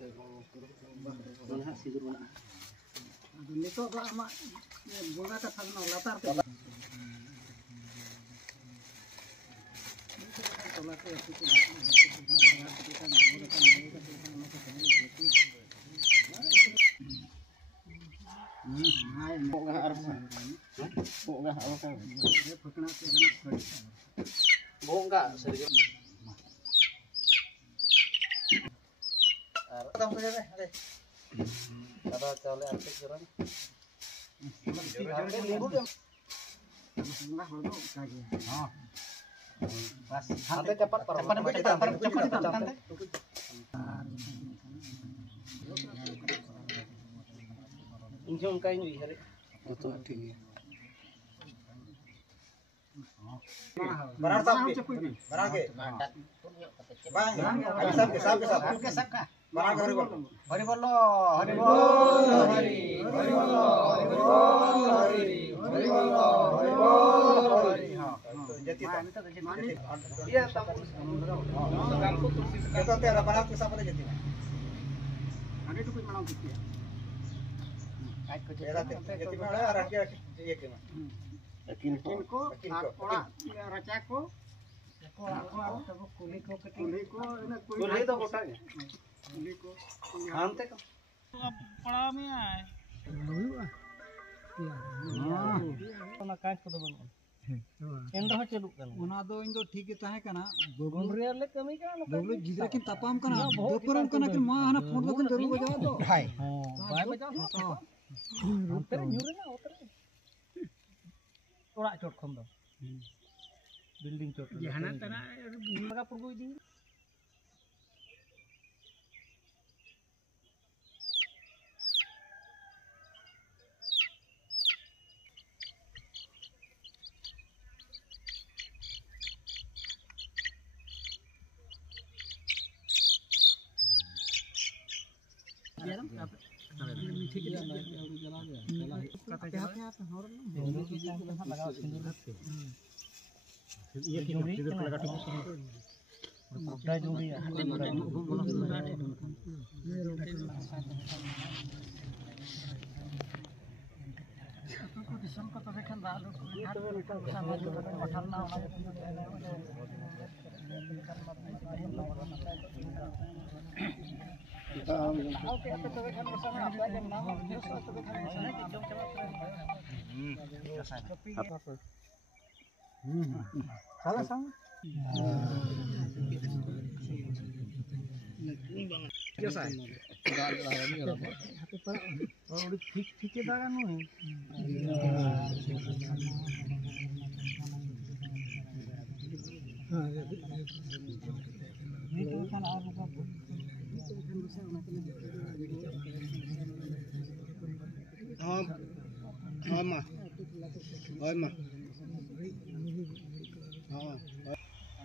Mana sidur mana? Nito do ama bunga kata no latar te. Ada cale artik orang. Santai cepat cepat. Injong kain wi hari. Itu tinggi. Benar sampai. Benar ke? Bang, sampai. Benar hari bol. Hari bol. Iya, tamu. Kampung kursi sekarang. Kita tiada barang tu siapa lagi tina. Ada tu pun malam tu ya. Kait ko tiada. Jadi mana orang dia dia ke mana? Akin ko, orang raja ko. Aku kulit ko itu kotanya. Kulit ko. Ante ko. Pernah mi ay. Ona kait ko tu banu. Endah celuk kan. Ona do indo ठीक है kana. Bogul real le kami kana. Bogul gidra kin tapam kana. Doparam kana kin ma hana phone do kin जरूर बजा दो. हाय. Bye बजा. ante nyure na otre. Orak chot khom do. Building chot. Jahana tana maga purgo di. Salah sama. Biasa. Oh, udah ठीक है दाgan नु. Itu kan apa?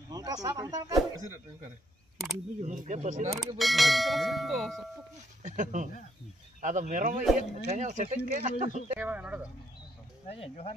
Angka sab antar kan? Ada merah mah iya, kayaknya setting ke. Kayaknya Johan